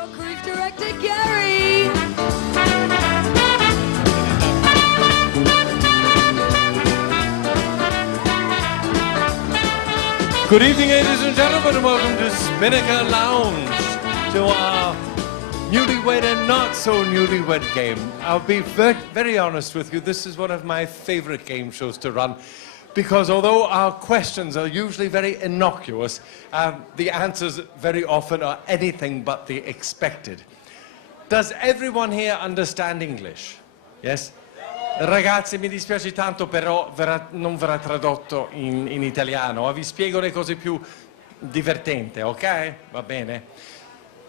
your cruise director, Gary. Good evening, ladies and gentlemen, and welcome to Spinnaker Lounge, to our newlywed and not so newlywed game. I'll be very honest with you, this is one of my favorite game shows to run, because although our questions are usually very innocuous, the answers very often are anything but the expected. Does everyone here understand English? Yes? Ragazzi, mi dispiace tanto, però non verrà tradotto in italiano. Vi spiego le cose più divertente, ok? Va bene.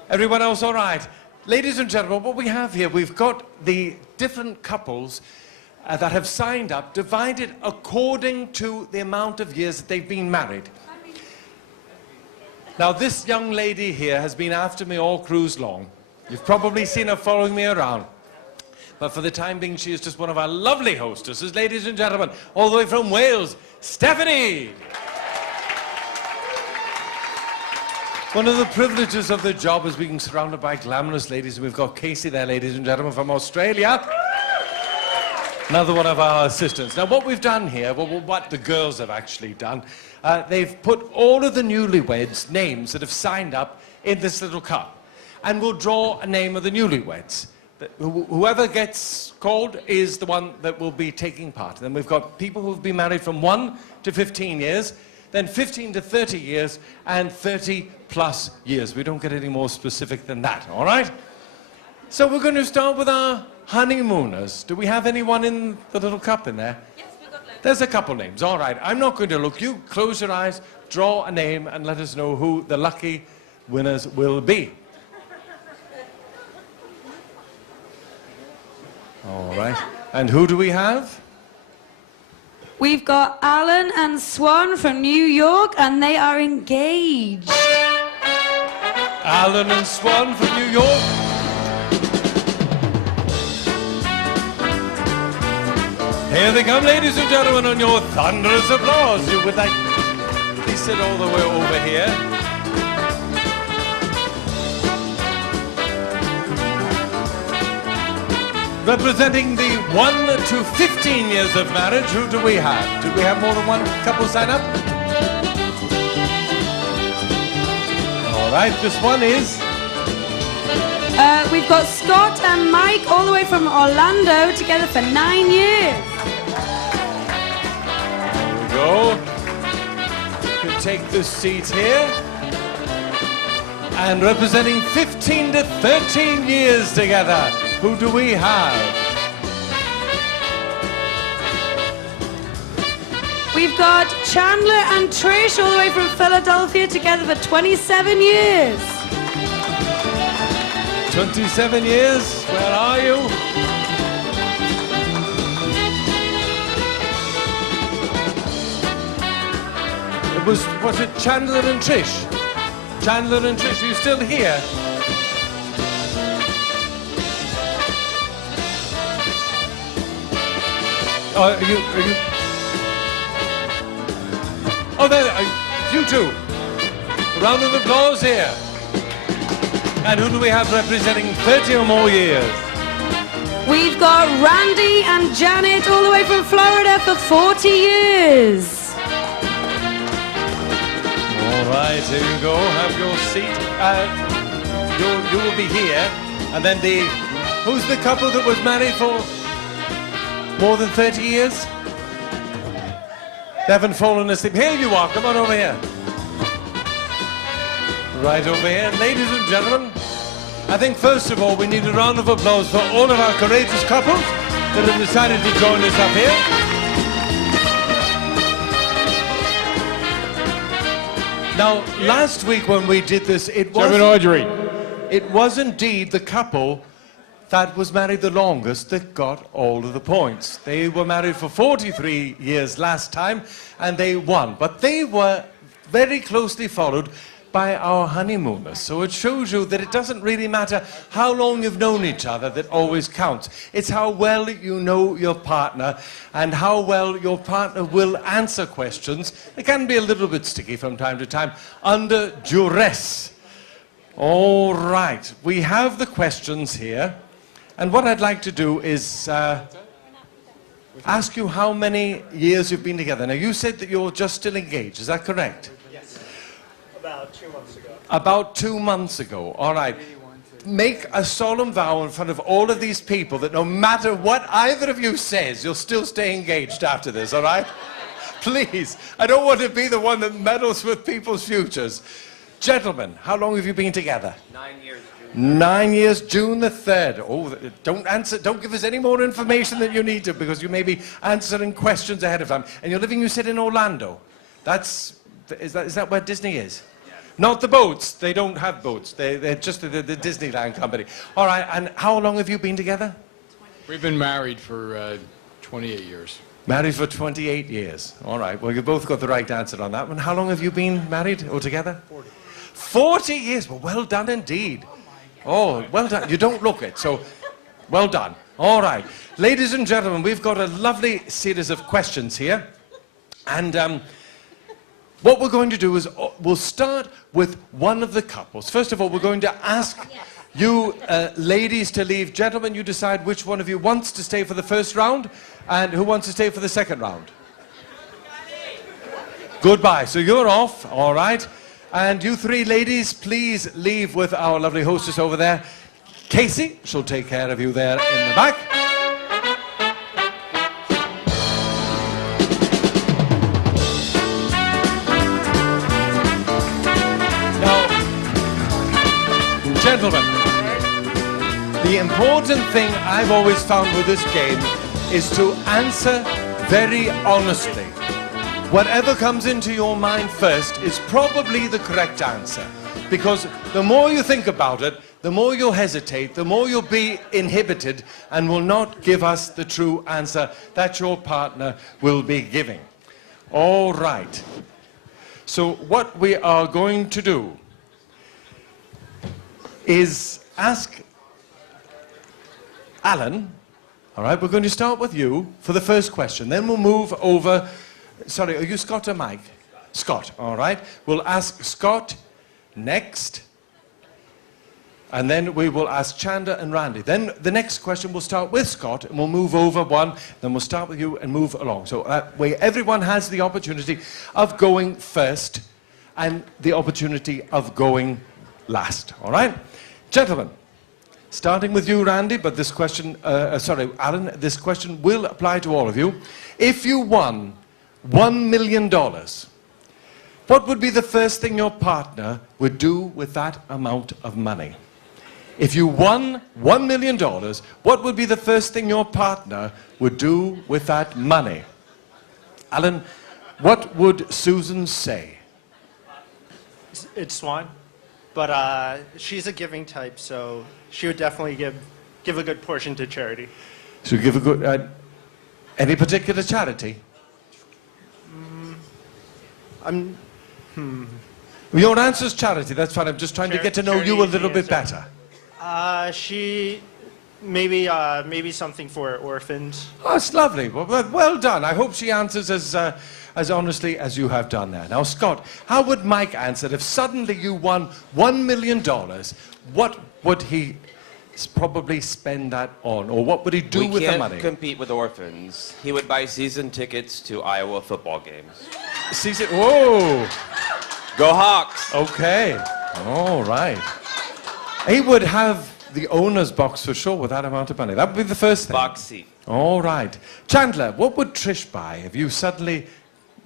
Everyone else all right? Ladies and gentlemen, what we have here, we've got the different couples that have signed up, divided according to the amount of years that they've been married. Now, this young lady here has been after me all cruise long. You've probably seen her following me around. But for the time being, she is just one of our lovely hostesses. Ladies and gentlemen, all the way from Wales, Stephanie! One of the privileges of the job is being surrounded by glamorous ladies. We've got Casey there, ladies and gentlemen, from Australia. Another one of our assistants. Now, what we've done here, what the girls have actually done, they've put all of the newlyweds' names that have signed up in this little cup. And we'll draw a name of the newlyweds. Whoever gets called is the one that will be taking part. And then we've got people who've been married from 1 to 15 years, then 15 to 30 years, and 30 plus years. We don't get any more specific than that, all right? So we're going to start with our honeymooners. Do we have anyone in the little cup in there? Yes, we've got loads. There's a couple names, all right. I'm not going to look. You close your eyes, draw a name, and let us know who the lucky winners will be. All right. And who do we have? We've got Alan and Swan from New York, and they are engaged. Alan and Swan from New York. Here they come, ladies and gentlemen, on your thunderous applause. You would like, please sit all the way over here. Representing the 1 to 15 years of marriage, who do we have? Do we have more than one couple sign up? All right, this one is? We've got Scott and Mike all the way from Orlando, together for 9 years. There we go. You can take this seat here. And representing 15 to 13 years together, who do we have? We've got Chandler and Trish all the way from Philadelphia, together for 27 years. 27 years, where are you? Was it Chandler and Trish? Chandler and Trish, are you still here? Are you? Oh, there, you two. A round of applause here. And who do we have representing 30 or more years? We've got Randy and Janet all the way from Florida for 40 years. All right, here you go. Have your seat. You will be here. And then who's the couple that was married for more than 30 years? They haven't fallen asleep. Here you are. Come on over here. Right over here. Ladies and gentlemen, I think first of all we need a round of applause for all of our courageous couples that have decided to join us up here. Now, last week when we did this, it was indeed the couple that was married the longest that got all of the points. They were married for 43 years last time, and they won. But they were very closely followed by our honeymooners. So it shows you that it doesn't really matter how long you've known each other that always counts. It's how well you know your partner and how well your partner will answer questions. It can be a little bit sticky from time to time, under duress. All right, we have the questions here. And what I'd like to do is ask you how many years you've been together. Now, you said that you're just still engaged. Is that correct? Yes. About 2 months ago. About 2 months ago. All right. Make a solemn vow in front of all of these people that no matter what either of you says, you'll still stay engaged after this, all right? Please. I don't want to be the one that meddles with people's futures. Gentlemen, how long have you been together? 9 years, June. 9 years, June the 3rd. Oh, don't give us any more information than you need to, because you may be answering questions ahead of time. And you're living, you said, in Orlando. Is that where Disney is? Yes. Not the boats. They don't have boats. They're just the Disneyland company. All right, and how long have you been together? We've been married for 28 years. Married for 28 years. All right, well, you both got the right answer on that one. How long have you been married altogether? 40. 40 years. Well done indeed. Oh, well done. You don't look it, so well done. All right. Ladies and gentlemen, we've got a lovely series of questions here. And what we're going to do is we'll start with one of the couples. First of all, we're going to ask you ladies to leave. Gentlemen, you decide which one of you wants to stay for the first round and who wants to stay for the second round. Goodbye. So you're off. All right. And you three ladies, please leave with our lovely hostess over there. Casey, she'll take care of you there in the back. Now, gentlemen, the important thing I've always found with this game is to answer very honestly. Whatever comes into your mind first is probably the correct answer. Because the more you think about it, the more you'll hesitate, the more you'll be inhibited and will not give us the true answer that your partner will be giving. All right. So what we are going to do is ask Alan. All right, we're going to start with you for the first question. Then we'll move over. Sorry, are you Scott or Mike? Scott, all right. We'll ask Scott next. And then we will ask Chandler and Randy. Then the next question will start with Scott, and we'll move over one. Then we'll start with you and move along. So that way everyone has the opportunity of going first and the opportunity of going last, all right? Gentlemen, starting with you, Randy, but this question, Alan, this question will apply to all of you. If you won $1 million, what would be the first thing your partner would do with that amount of money? If you won $1 million, what would be the first thing your partner would do with that money? Alan, what would Susan say? It's Swan, but she's a giving type, so she would definitely give a good portion to charity. So give a good, any particular charity? Your answer's charity, that's fine. I'm just trying to get to know you a little bit better. She maybe something for orphans. Oh, that's lovely. Well done. I hope she answers as honestly as you have done there. Now, Scott, how would Mike answer if suddenly you won $1 million? What would he probably spend that on, or what would he do with the money? We can't compete with orphans. He would buy season tickets to Iowa football games. Season? Whoa! Go Hawks! Okay. All right. He would have the owner's box for sure with that amount of money. That would be the first thing. Box seat. All right. Chandler, what would Trish buy if you suddenly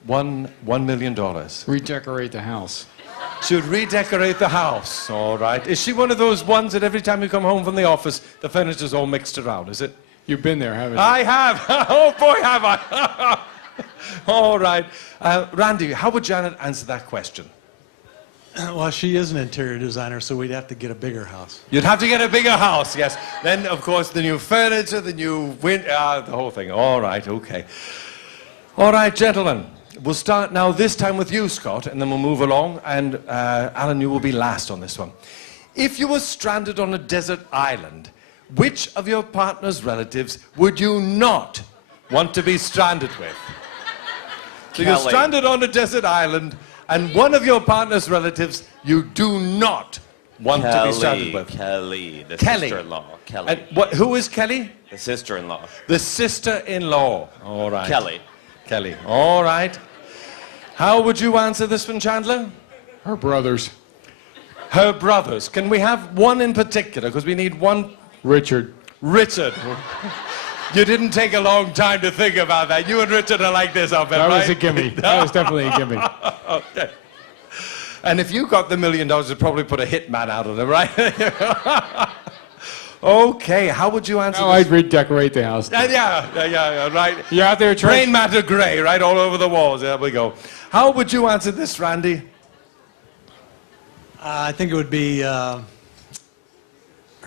won $1 million? Redecorate the house. She would redecorate the house. All right. Is she one of those ones that every time you come home from the office, the furniture's all mixed around, is it? You've been there, haven't you? I have. Oh, boy, have I. All right. Randy, how would Janet answer that question? Well, she is an interior designer, so we'd have to get a bigger house. You'd have to get a bigger house, yes. Then, of course, the new furniture, the new the whole thing. All right, okay. All right, gentlemen. We'll start now this time with you, Scott, and then we'll move along. And Alan, you will be last on this one. If you were stranded on a desert island, which of your partner's relatives would you not want to be stranded with? So you're stranded on a desert island, and one of your partner's relatives you do not want to be started with? Kelly, the Kelly. sister-in-law. Kelly. And who is Kelly? The sister-in-law. The sister-in-law. All right. Kelly. Kelly. All right. How would you answer this one, Chandler? Her brothers. Her brothers. Can we have one in particular? Because we need one. Richard. Richard. You didn't take a long time to think about that. You and Richard are like this, I'll bet, That right? was a gimme. That was definitely a gimme. Okay. And if you got the $1 million, it'd probably put a hitman out of them, right? Okay, how would you answer No, this? I'd redecorate the house. Yeah, right. You out there, Trish? Brain matter gray, right, all over the walls. There we go. How would you answer this, Randy? I think it would be her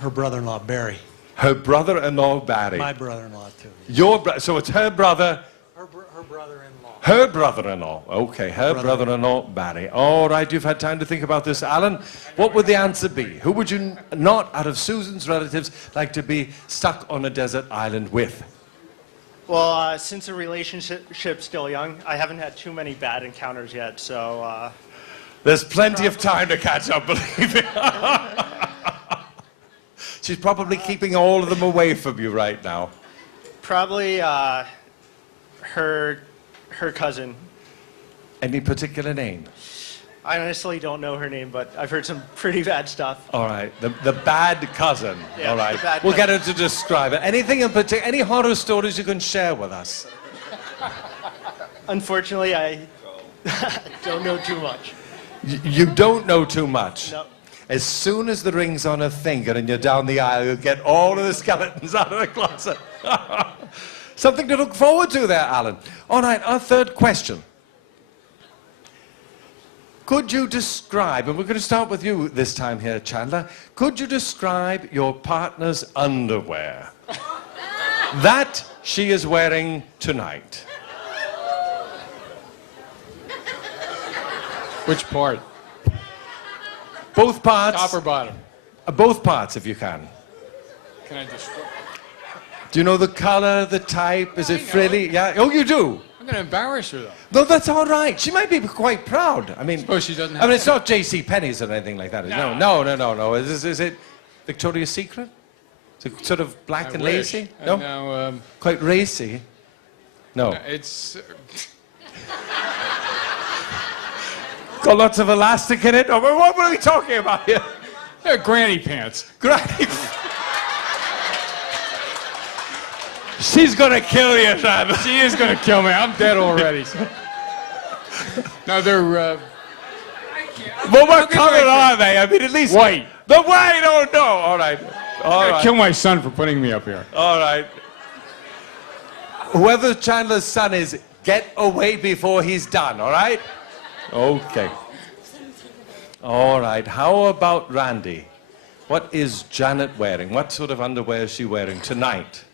brother-in-law, Barry. Her brother-in-law, Barry. My brother-in-law, too. So it's her brother. Her brother-in-law. Her brother-in-law. Okay, her brother-in-law, Barry. All right, you've had time to think about this. Alan, what would the answer be? Who would you not, out of Susan's relatives, like to be stuck on a desert island with? Well, since the relationship's still young, I haven't had too many bad encounters yet, so There's plenty of time to catch up, believe me. She's probably keeping all of them away from you right now. probably her cousin. Any particular name? I honestly don't know her name, but I've heard some pretty bad stuff. All right, the bad cousin. Yeah, All right, the bad we'll get her cousin. to describe it. Anything in particular? Any horror stories you can share with us? Unfortunately, I don't know too much. You don't know too much. No. As soon as the ring's on her finger and you're down the aisle, you'll get all of the skeletons out of the closet. Something to look forward to there, Alan. All right, our third question. Could you describe, and we're going to start with you this time here, Chandler, could you describe your partner's underwear that she is wearing tonight? Which part? Both parts. Top or bottom? Both parts, if you can. Can I just... Do you know the color, the type? Is it frilly? Yeah. Oh, you do? I'm going to embarrass her, though. No, that's all right. She might be quite proud. I mean, Suppose she doesn't I have mean, it's not J.C. Penney's or anything like that. Is it? No. Is it Victoria's Secret? Is it sort of black I and wish. lacy? I No, know, quite racy. No, it's... got lots of elastic in it. Oh, what are we talking about here? They're granny pants. Great. She's gonna kill you, Sam. She is going to kill me. I'm dead already. No, they're... Well, what color are they? I mean, at least White. The white. Oh no! All right. All I'd right. kill my son for putting me up here. All right. Whoever Chandler's son is, get away before he's done, all right? Okay. All right. How about Randy? What is Janet wearing? What sort of underwear is she wearing tonight?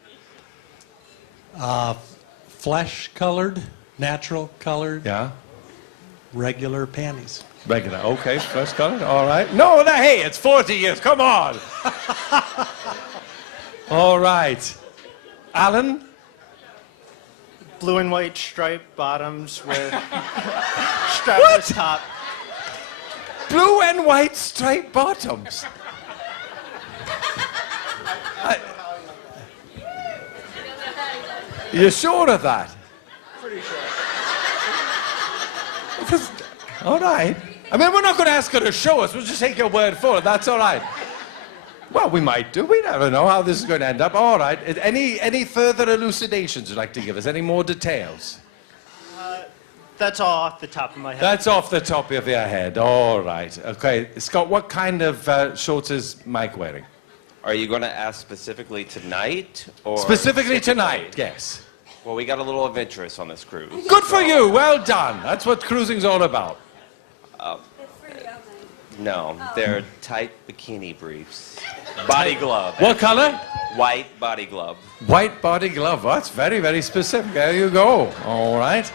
Flesh-colored, natural-colored, Yeah? regular panties. Regular. Okay, first color. All right. No, hey, it's 40 years. Come on. All right. Alan? Blue and white striped bottoms with strapless top. Blue and white striped bottoms. You're sure of that? Pretty sure. All right. I mean, we're not going to ask her to show us. We'll just take your word for it. That's all right. Well, we might do. We never know how this is going to end up. All right. Any further elucidations you'd like to give us? Any more details? That's all off the top of my head. That's off the top of your head. All right. Okay. Scott, what kind of shorts is Mike wearing? Are you going to ask specifically tonight? Or Specifically tonight, yes. Well, we got a little adventurous on this cruise. Good for you. Well done. That's what cruising's all about. No, they're tight bikini briefs. Body glove. What color? White body glove. White body glove. Well, that's very, very specific. There you go. All right.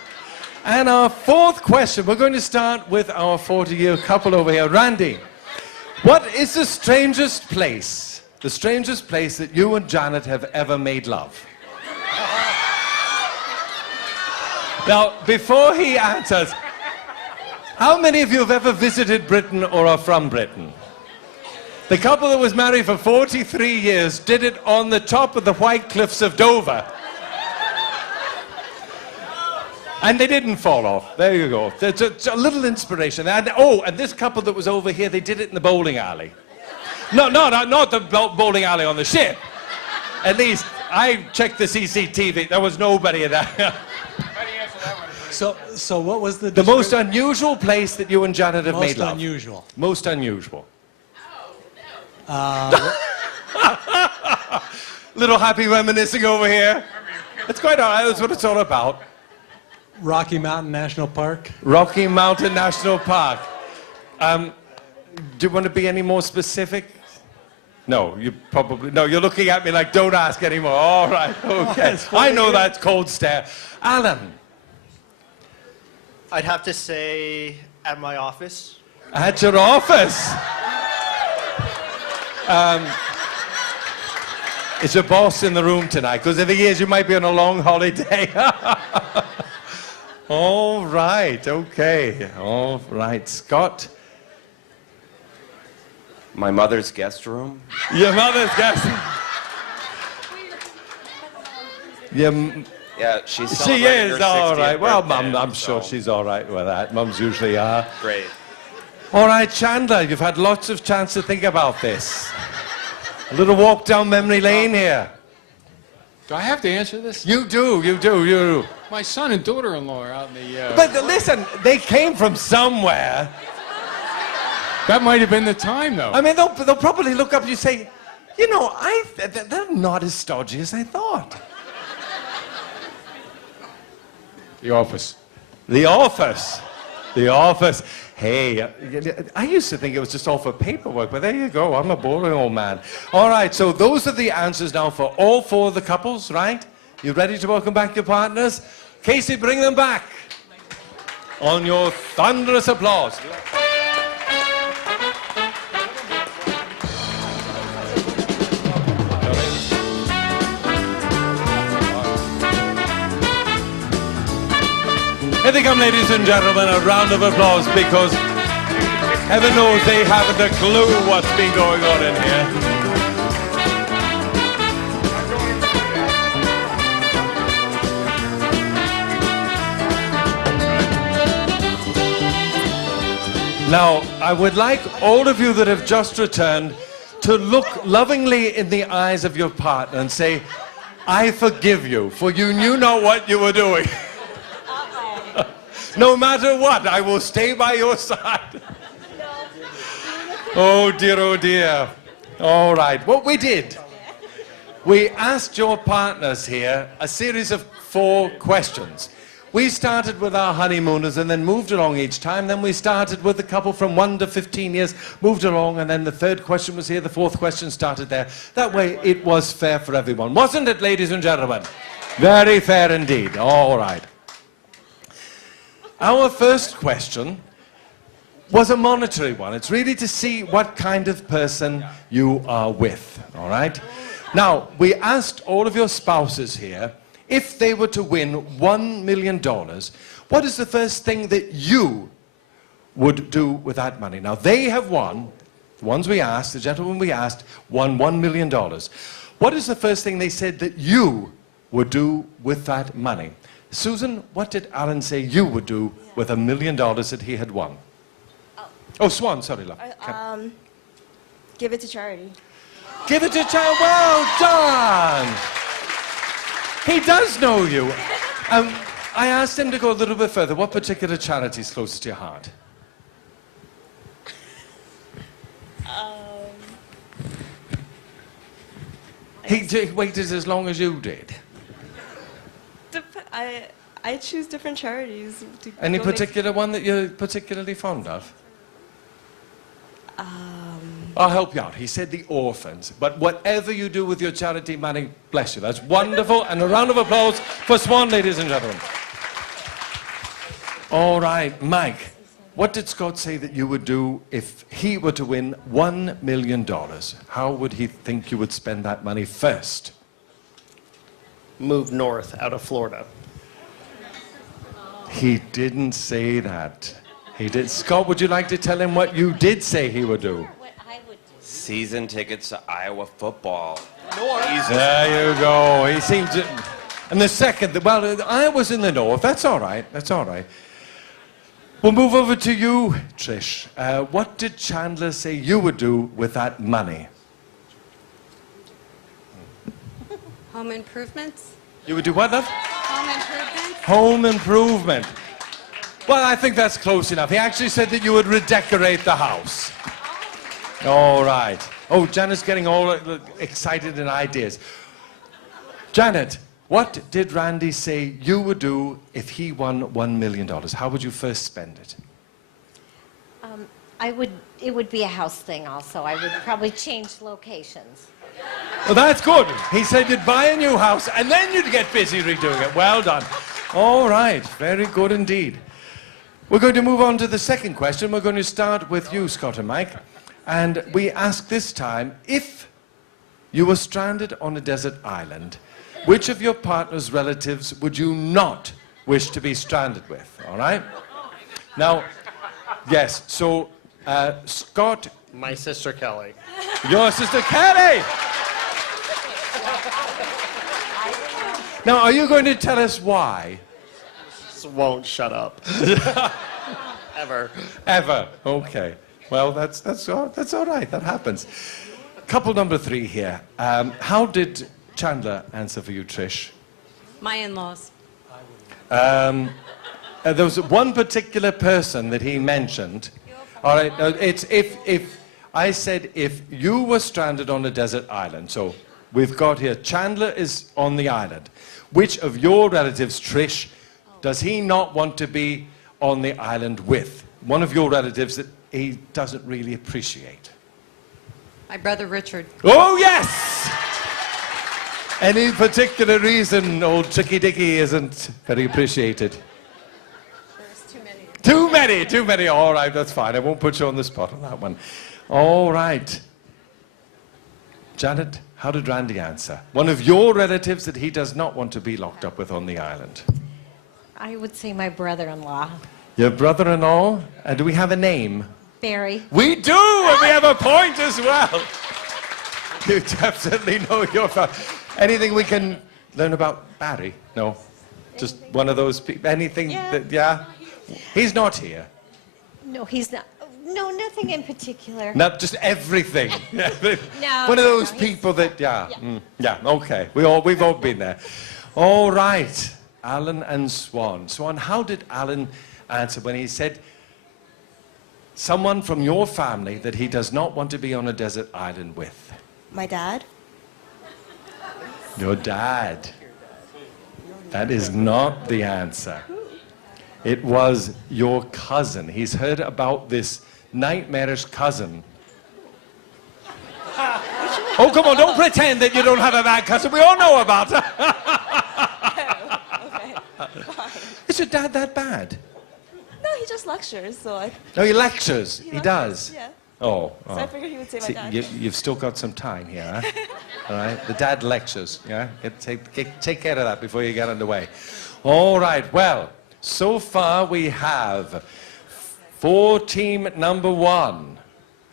And our fourth question, we're going to start with our 40-year couple over here. Randy, what is the strangest place that you and Janet have ever made love? Now, before he answers, how many of you have ever visited Britain or are from Britain? The couple that was married for 43 years did it on the top of the White Cliffs of Dover. And they didn't fall off. There you go. It's a little inspiration. And, oh, and this couple that was over here, they did it in the bowling alley. No, not the bowling alley on the ship. At least I checked the CCTV. There was nobody in that. So what was the most unusual place that you and Janet have made love? Most unusual. Little happy reminiscing over here. It's quite all right. That's what it's all about. Rocky Mountain National Park. Rocky Mountain National Park. Do you want to be any more specific? No, you probably... No, you're looking at me like, don't ask anymore. All right, okay. I know that's cold stare. Alan. I'd have to say at my office. At your office? Is your boss in the room tonight? Because if he is, you might be on a long holiday. All right, okay. All right, Scott. My mother's guest room. Your mother's guest room. Yeah, she's She celebrating is, her all 60th right. Well, birthday, I'm sure she's all right with that. Mums usually are. Great. All right, Chandler, you've had lots of chance to think about this. A little walk down memory lane here. Do I have to answer this? You do. My son and daughter-in-law are out in the... But listen, they came from somewhere. That might have been the time, though. I mean, they'll probably look up and you say, you know, they're not as stodgy as I thought. The Office. The Office. The Office. Hey, I used to think it was just all for paperwork, but there you go. I'm a boring old man. All right, so those are the answers now for all four of the couples, right? You ready to welcome back your partners? Casey, bring them back. On your thunderous applause. Here they come, ladies and gentlemen, a round of applause, because heaven knows they haven't a clue what's been going on in here. Now, I would like all of you that have just returned to look lovingly in the eyes of your partner and say, I forgive you, for you knew not what you were doing. No matter what, I will stay by your side. Oh dear, oh dear. All right, what we did, we asked your partners here a series of 4 questions. We started with our honeymooners and then moved along each time. Then we started with the couple from 1 to 15 years, moved along, and then the 3rd question was here, the 4th question started there. That way it was fair for everyone. Wasn't it, ladies and gentlemen? Very fair indeed. All right. Our first question was a monetary one. It's really to see what kind of person you are with, all right? Now, we asked all of your spouses here, if they were to win $1 million, what is the first thing that you would do with that money? Now, they have won, the ones we asked, the gentleman we asked, won $1 million. What is the first thing they said that you would do with that money? Susan, what did Alan say you would do with $1 million that he had won? Oh, Swan, sorry, love. Give it to charity. Give it to charity. Well done. He does know you. I asked him to go a little bit further. What particular charity is closest to your heart? He waited as long as you did. I choose different charities. Any particular one that you're particularly fond of? I'll help you out. He said the orphans. But whatever you do with your charity money, bless you. That's wonderful. And a round of applause for Swan, ladies and gentlemen. All right, Mike. What did Scott say that you would do if he were to win $1 million? How would he think you would spend that money first? Move north out of Florida. He didn't say that. He did. Scott, would you like to tell him what you did say he would do? What I would do. season tickets to Iowa football. There you go. He seems to... And the second, well, I was in the north. That's all right. That's all right. We'll move over to you, Trish. What did Chandler say you would do with that money? Home improvements? You would do what, love? Home improvements? Home improvement. Well, I think that's close enough. He actually said that you would redecorate the house. All right. Oh, Janet's getting all excited and ideas. Janet, what did Randy say you would do if he won $1 million? How would you first spend it? It would be a house thing also. I would probably change locations. Well, that's good. He said you'd buy a new house and then you'd get busy redoing it. Well done. All right. Very good indeed. We're going to move on to the second question. We're going to start with you, Scott and Mike. And we ask this time, if you were stranded on a desert island, which of your partner's relatives would you not wish to be stranded with? All right? Now, yes, so Scott... My sister Kelly. Your sister Kelly! Now, are you going to tell us why? Just won't shut up. Ever. Ever. Okay. Well, that's all right. That happens. Couple number 3 here. How did Chandler answer for you, Trish? My in-laws. There was one particular person that he mentioned. All right. It's if I said if you were stranded on a desert island. So we've got here Chandler is on the island. Which of your relatives, Trish, does he not want to be on the island with? One of your relatives that he doesn't really appreciate. My brother Richard. Oh, yes! Any particular reason old Tricky Dicky isn't very appreciated? There's too many. Too many, too many. All right, that's fine. I won't put you on the spot on that one. All right. Janet, how did Randy answer? One of your relatives that he does not want to be locked up with on the island. I would say my brother-in-law, Your brother-in-law? And do we have a name? Barry. We do, and we have a point as well. You definitely know your father. Anything we can learn about Barry? No? Just one of those people? Anything that, yeah? He's not here. No, he's not. No, nothing in particular. Not just everything. No, One of no, those no, people that, yeah, okay. We've all been there. All right, Alan and Swan. Swan, how did Alan answer when he said someone from your family that he does not want to be on a desert island with? My dad. Your dad. That is not the answer. It was your cousin. He's heard about this nightmarish cousin. Oh, come on, don't pretend that you don't have a bad cousin. We all know about her. Okay. Is your dad that bad? No, he just lectures, so I. No, he lectures. He lectures, does. Yeah. Oh. So I figured he would say my See, dad. you've still got some time here, huh? All right. The dad lectures. Yeah. Take care of that before you get underway. All right. Well, so far we have for team number 1.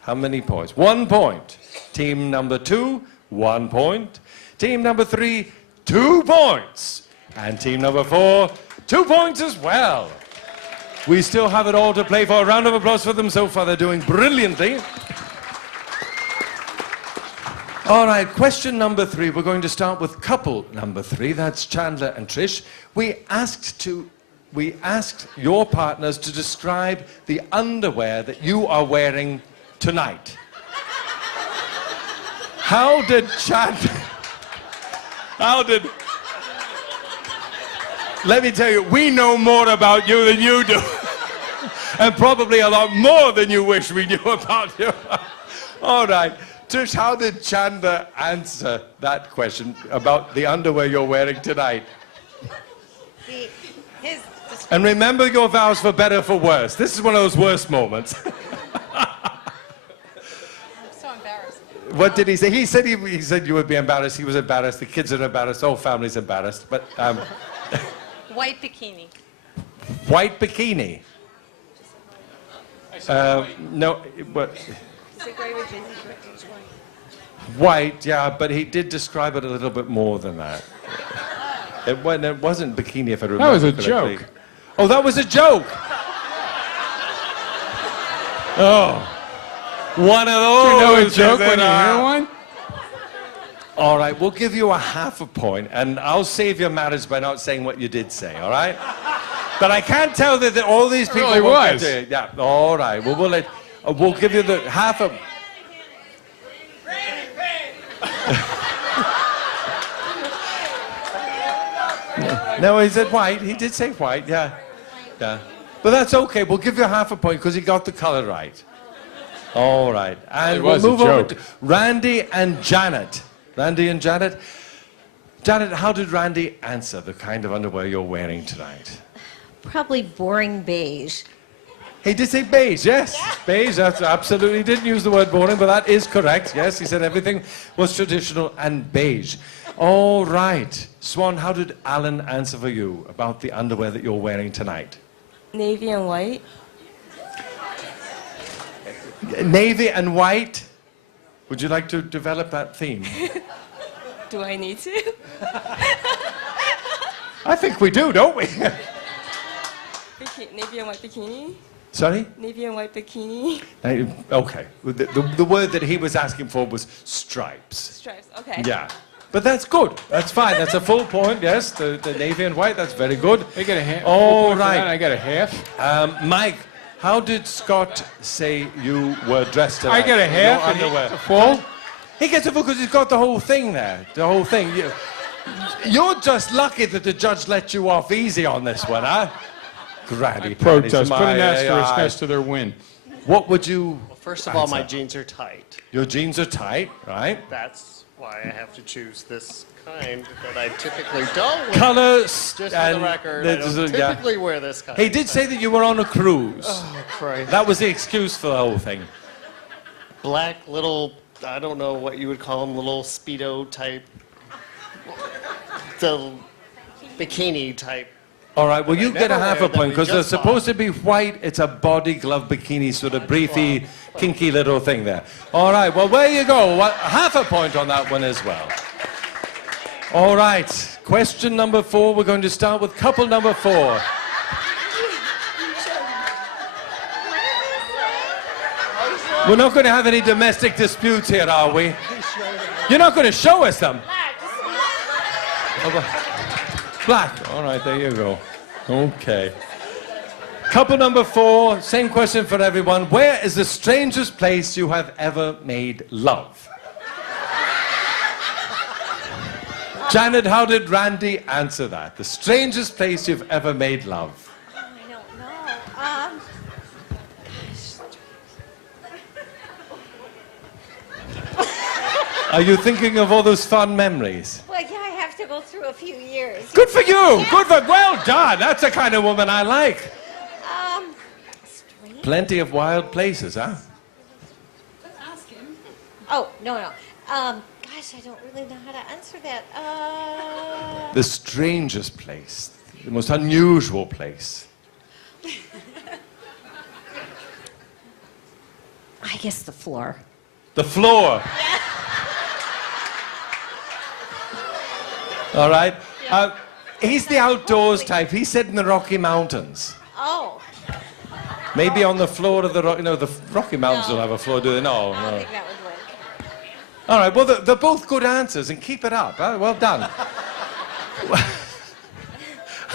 How many points? 1 point. Team number 2, 1 point. Team number 3, 2 points. And team number 4, 2 points as well. We still have it all to play for. A round of applause for them so far. They're doing brilliantly. All right, question number 3. We're going to start with couple number 3. That's Chandler and Trish. We asked your partners to describe the underwear that you are wearing tonight. How did Chandler... Let me tell you, we know more about you than you do. And probably a lot more than you wish we knew about you. All right. Trish, how did Chandler answer that question about the underwear you're wearing tonight? And remember your vows for better, for worse. This is one of those worst moments. I'm so embarrassed. What did he say? He said you would be embarrassed. He was embarrassed. The kids are embarrassed. The whole family's embarrassed. But White bikini. white bikini. No, but White, yeah, but he did describe it a little bit more than that. It wasn't bikini, if I remember That was a correctly. joke. Oh, that was a joke. Oh, one of those. You know a joke is when it? you hear one? All right, we'll give you a half a point, and I'll save your marriage by not saying what you did say, all right? But I can't tell that all these people really won't was. get to it. Yeah, all right. Well, we'll give you the half a... No, he said white. He did say white, yeah. Yeah. But that's okay. We'll give you half a point because he got the color right. All right. And It we'll was a move over joke. to Randy and Janet. Randy and Janet. Janet, how did Randy answer the kind of underwear you're wearing tonight? Probably boring beige. He did say beige, yes. Beige, that's absolutely, he didn't use the word boring, but that is correct. Yes, he said everything was traditional and beige. All right. Swan, how did Alan answer for you about the underwear that you're wearing tonight? Navy and white. Navy and white? Would you like to develop that theme? Do I need to? I think we do, don't we? Navy and white bikini. Sorry? Navy and white bikini. Okay. The word that he was asking for was stripes. Stripes. Okay. Yeah. But that's good. That's fine. That's a full point, yes. The navy and white, that's very good. I get a half. All For that, right. I got a half. Mike, how did Scott say you were dressed tonight? I get a Your half. and underwear. a full. He gets a full because he's got the whole thing there. The whole thing. You're just lucky that the judge let you off easy on this one, huh? Granny Protest. panties, Put an my asterisk eye. next to their win. What would you... First of all, my answer? jeans are tight. Your jeans are tight, right? That's why I have to choose this kind that I typically don't wear. Colours Just for and... the record, I don't yeah. typically wear this kind. He did say that you were on a cruise. Oh, Christ. That was the excuse for the whole thing. Black little, I don't know what you would call them, little Speedo type, the bikini type. All right, well, you get a never half wear a them, point we because they're just bought. supposed to be white. It's a body glove bikini, sort of briefy, kinky little thing there. All right, well, there you go. Half a point on that one as well. All right, question number 4. We're going to start with couple number 4. We're not going to have any domestic disputes here, are we? You're not going to show us them. Black. All right, there you go. Okay. Couple number 4, same question for everyone. Where is the strangest place you have ever made love? Janet, how did Randy answer that? The strangest place you've ever made love? I don't know. Are you thinking of all those fun memories? Well, yeah, I have to go through a few years. Good for you. Good for. Well done. That's the kind of woman I like. Strange. Plenty of wild places, huh? Oh, no. Gosh, I don't really know how to answer that. The strangest place, the most unusual place. I guess the floor. The floor. All right. He's the outdoors type. He said in the Rocky Mountains. Oh, Maybe on the floor of the the Rocky Mountains don't have a floor, do they? No, I don't no. think that would work. All right. Well, they're both good answers, and keep it up. Huh? Well done.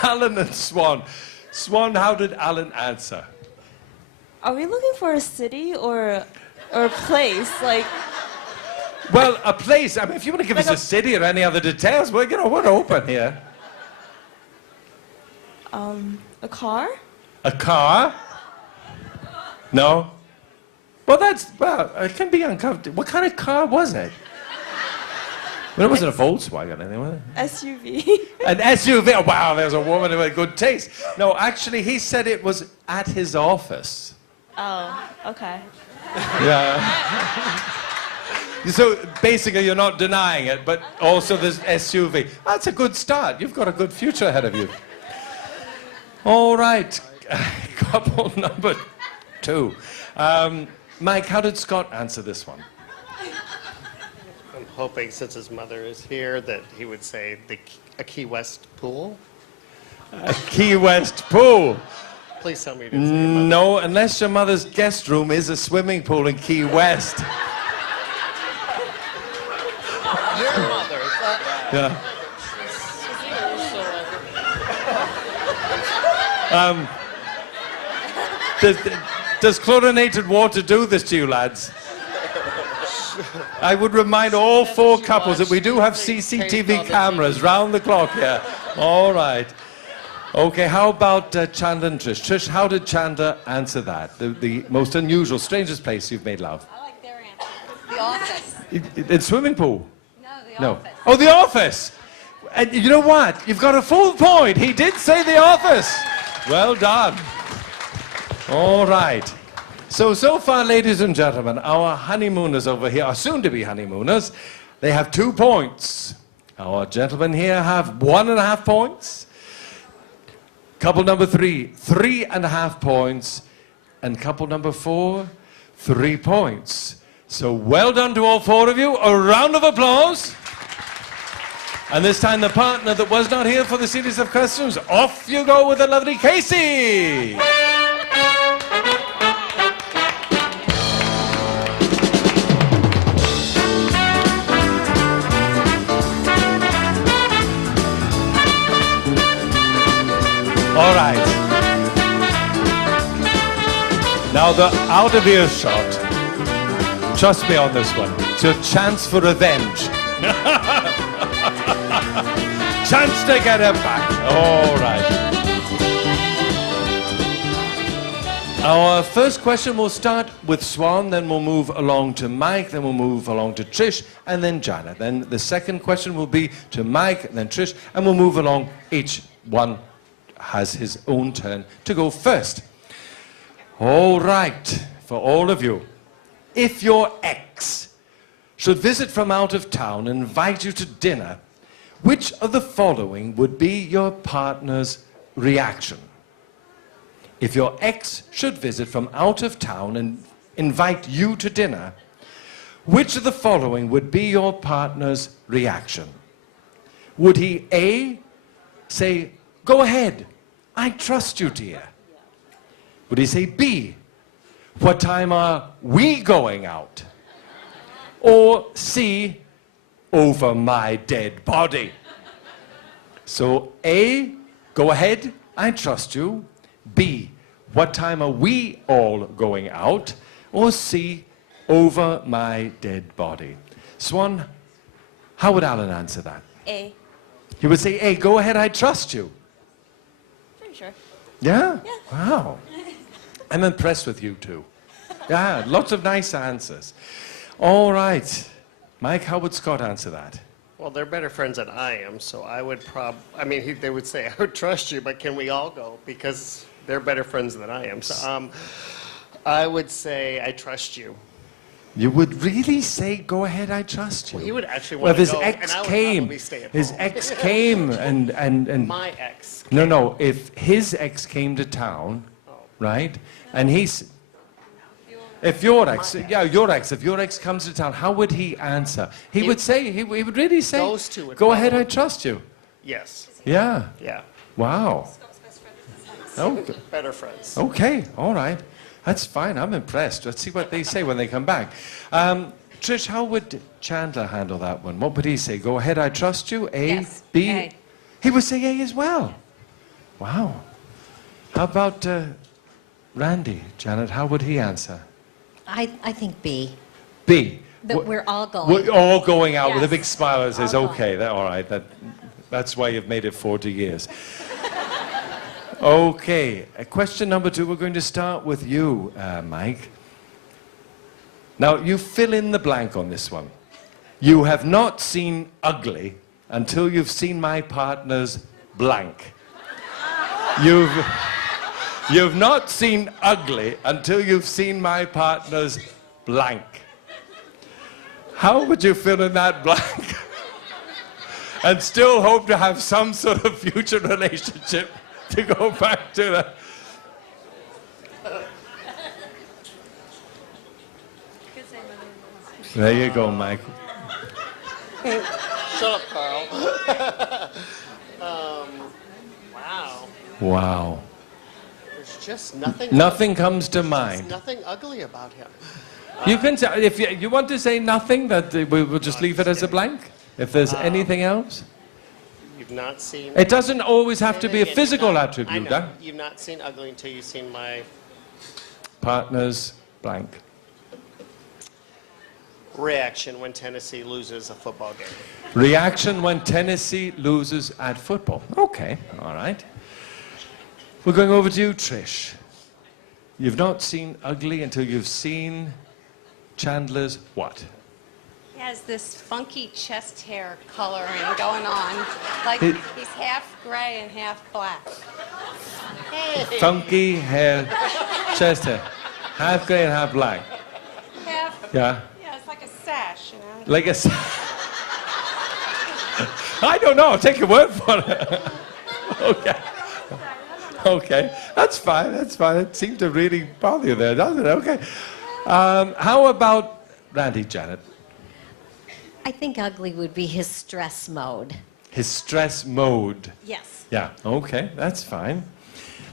Alan and Swan. Swan, how did Alan answer? Are we looking for a city or a place? Like, Well, a place. I mean, if you want to give us a city or any other details, we're open here. a car? A car? No. Well, it can be uncomfortable. What kind of car was it? Well, it wasn't a Volkswagen, anyway. SUV? An SUV. Oh, wow, there's a woman with good taste. No, actually, he said it was at his office. Oh, okay. Yeah. So basically, you're not denying it, but also there's SUV. That's a good start. You've got a good future ahead of you. All right, couple number 2. Mike, how did Scott answer this one? I'm hoping, since his mother is here, that he would say a Key West pool. A Key West pool. Please tell me you didn't say your mother. No, unless your mother's guest room is a swimming pool in Key West. Your mother. Yeah. Does chlorinated water do this to you, lads? I would remind all 4 couples that we do have CCTV cameras round the clock here. All right. Okay, how about Chandler and Trish? Trish, how did Chandler answer that? The most unusual, strangest place you've made love? I like their answer. The office. In swimming pool? No, the office. Oh, the office! And you know what? You've got a full point. He did say the office. Well done. All right. So far, ladies and gentlemen, our honeymooners over here, our soon-to-be honeymooners, they have 2 points. Our gentlemen here have 1.5 points. Couple number 3, 3.5 points. And couple number 4, 3 points. So well done to all 4 of you. A round of applause. And this time the partner that was not here for the series of questions, off you go with the lovely Casey. All right. Now the out of earshot. Trust me on this one. It's your chance for revenge. Chance to get it back. All right. Our first question will start with Swan, then we'll move along to Mike, then we'll move along to Trish, and then Janet. Then the second question will be to Mike, and then Trish, and we'll move along. Each one has his own turn to go first. All right, for all of you. If your ex should visit from out of town and invite you to dinner, which of the following would be your partner's reaction? If your ex should visit from out of town and invite you to dinner, which of the following would be your partner's reaction? Would he A, say, go ahead, I trust you, dear? Would he say B, what time are we going out? Or C, over my dead body? So A, go ahead, I trust you. B, what time are we all going out? Or C, over my dead body? Swan, how would Alan answer that? A. He would say, A, go ahead, I trust you. Pretty sure. Yeah? Yeah. Wow. I'm impressed with you two. Yeah, lots of nice answers. All right. Mike, how would Scott answer that? Well, they're better friends than I am, so I would they would say, I would trust you, but can we all go? Because they're better friends than I am. So I would say, I trust you. You would really say, go ahead, I trust you? Well, he would actually Well, want if to his go, ex and I would came, probably stay at his home. ex came and My ex. no, if his ex came to town, right, and if your ex comes to town, how would he answer? He would say, he would really say, Those two would go ahead, I probably- trust you. Yes. Yeah. Yeah. Wow. Oh, Better friends. okay, all right. That's fine, I'm impressed. Let's see what they say when they come back. Trish, how would Chandler handle that one? What would he say? Go ahead, I trust you? A, Yes, B? A. He would say A as well. Wow. How about Randy? Janet, how would he answer? I think B. B. That we're all going. We're all going out with a Yes. big smile and says, All going. okay, all right, that's why you've made it 40 years. Okay, question number 2, we're going to start with you, Mike. Now, you fill in the blank on this one. You have not seen ugly until you've seen my partner's blank. You've not seen ugly until you've seen my partner's blank. How would you fill in that blank and still hope to have some sort of future relationship to go back to the... There you go, Mike. Shut up, Carl. Wow. Wow. There's just nothing. Nothing comes to There's mind. nothing ugly about him. You can say, if you want to say nothing, that we will just leave it as a blank. If there's anything else. You've not seen. It doesn't always have to Say be that a again. physical I attribute, know. huh? You've not seen ugly until you've seen my Partners, blank. reaction when Tennessee loses a football game. Reaction when Tennessee loses at football. Okay, all right. We're going over to you, Trish. You've not seen ugly until you've seen Chandler's what? He has this funky chest hair coloring going on. Like It- he's half gray and half black. Funky hair, chest hair. Half grey and half black. Half, Yeah. yeah, it's like a sash, you know. Like a... I don't know. I'll take your word for it. Okay. Okay. That's fine. That's fine. It seemed to really bother you there, doesn't it? Okay. How about Randy, Janet? I think ugly would be his stress mode. His stress mode. Yes. Yeah. Okay. That's fine.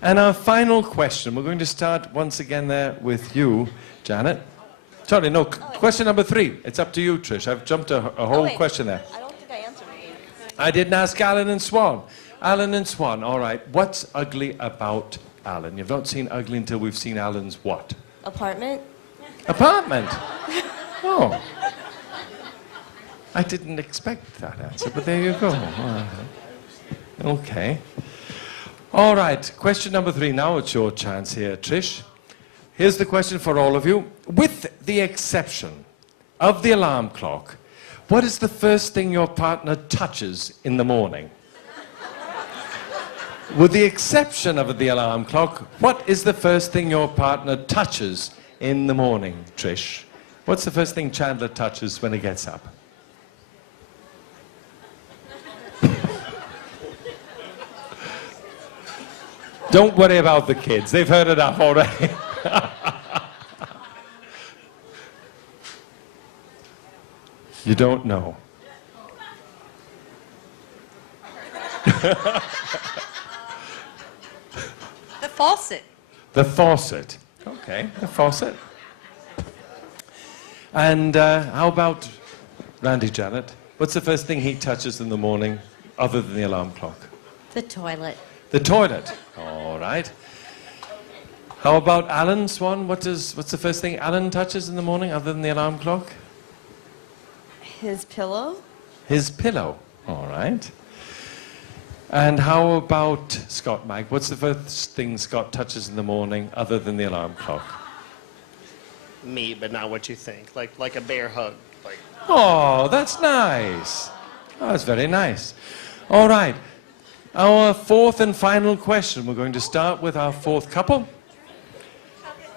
And our final question. We're going to start once again there with you, Janet. Sorry, no. Question number 3. It's up to you, Trish. I've jumped a whole question there. I don't think I answered it. I didn't ask Alan and Swan. Alan and Swan, all right. What's ugly about Alan? You've not seen ugly until we've seen Alan's what? Apartment? Apartment. Oh. I didn't expect that answer, but there you go. All right. Okay. All right. Question number 3. Now it's your chance here, Trish. Here's the question for all of you. With the exception of the alarm clock, what is the first thing your partner touches in the morning? With the exception of the alarm clock, what is the first thing your partner touches in the morning, Trish? What's the first thing Chandler touches when he gets up? Don't worry about the kids. They've heard enough already. You don't know. The faucet. The faucet. Okay, the faucet. And how about Randy, Janet? What's the first thing he touches in the morning other than the alarm clock? The toilet. The toilet. All right. How about Alan, Swan? What's the first thing Alan touches in the morning other than the alarm clock? His pillow? His pillow. All right. And how about Scott, Mike? What's the first thing Scott touches in the morning other than the alarm clock? Me, but not what you think. Like a bear hug. Like Oh, that's nice. Oh, that's very nice. All right. Our 4th and final question. We're going to start with our 4th couple.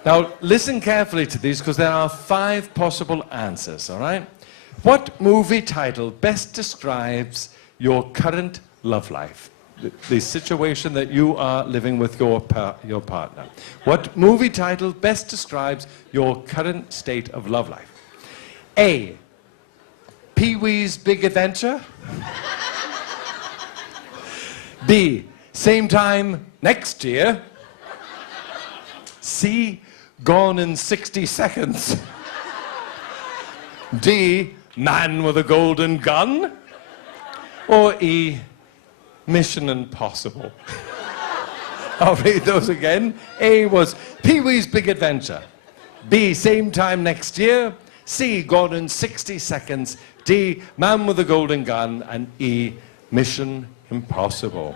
Now, listen carefully to these because there are 5 possible answers, all right? What movie title best describes your current love life? The situation that you are living with your partner. What movie title best describes your current state of love life? A, Pee-wee's Big Adventure. B, Same Time Next Year. C, Gone in 60 Seconds. D, Man with a Golden Gun. Or E, Mission Impossible. I'll read those again. A was Pee-wee's Big Adventure. B, Same Time Next Year. C, Gone in 60 Seconds. D, Man with a Golden Gun. And E, Mission Impossible.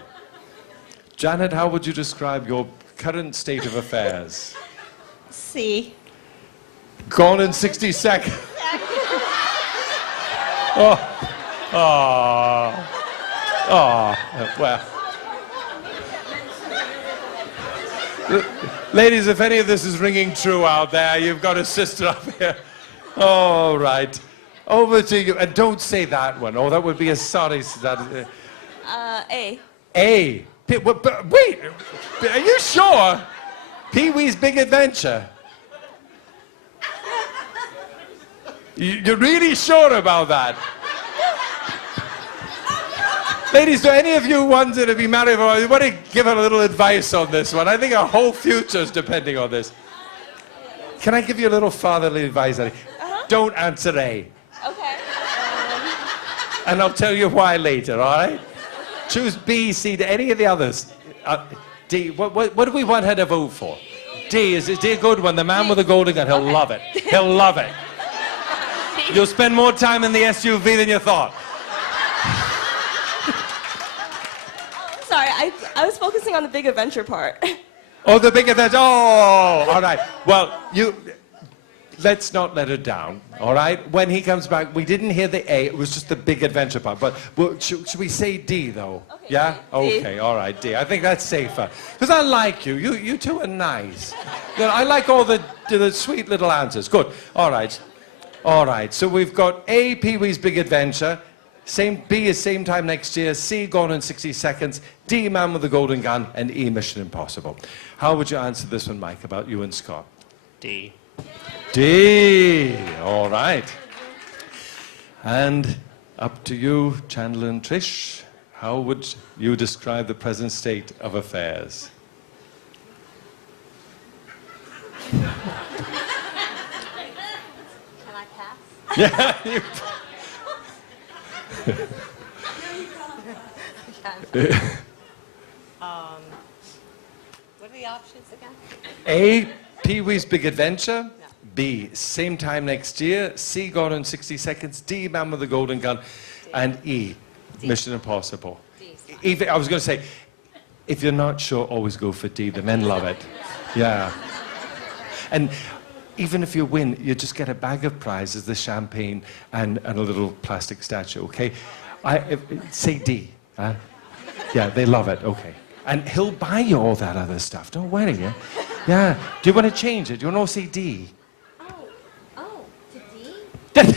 Janet, how would you describe your current state of affairs? C. Gone in 60 seconds. Oh. Oh. Oh. Well. Ladies, if any of this is ringing true out there, you've got a sister up here. All right. Over to you. And don't say that one. Oh, that would be a sorry. A. A. Wait. Are you sure? Pee-wee's Big Adventure. You're really sure about that? Ladies, do any of you want to be married? Or you want to give her a little advice on this one? I think our whole future is depending on this. Can I give you a little fatherly advice, Annie? Don't answer A. Okay. And I'll tell you why later, all right? Choose B, C, any of the others. D, what do we want her to vote for? D, is D a good one? The man with the golden gun, he'll love it. He'll love it. You'll spend more time in the SUV than you thought. Sorry, I was focusing on the big adventure part. Oh, the big adventure. Oh, all right. Well, let's not let her down, all right? When he comes back, we didn't hear the A, it was just the big adventure part. But should we say D, though? Okay, Yeah? D. Okay, all right, D. I think that's safer. Because I like you. You two are nice. You know, I like all the sweet little answers. Good. All right. All right. So we've got A, Pee-wee's Big Adventure. B is Same Time Next Year. C, Gone in 60 Seconds. D, Man with the Golden Gun. And E, Mission Impossible. How would you answer this one, Mike, about you and Scott? D. D. All right. And up to you, Chandler and Trish. How would you describe the present state of affairs? Can I pass? Yeah. You... What are the options again? A, Pee-wee's Big Adventure. B, Same Time Next Year. C, Gone in 60 Seconds. D, Man with the Golden Gun. And E, Mission Impossible. Even, I was going to say, if you're not sure, always go for D. The men love it. Yeah. And even if you win, you just get a bag of prizes, the champagne, and a little plastic statue, okay? Say D. Huh? Yeah, they love it, okay. And he'll buy you all that other stuff, don't worry, yeah? Yeah. Do you want to change it? Do you want to say D? To D?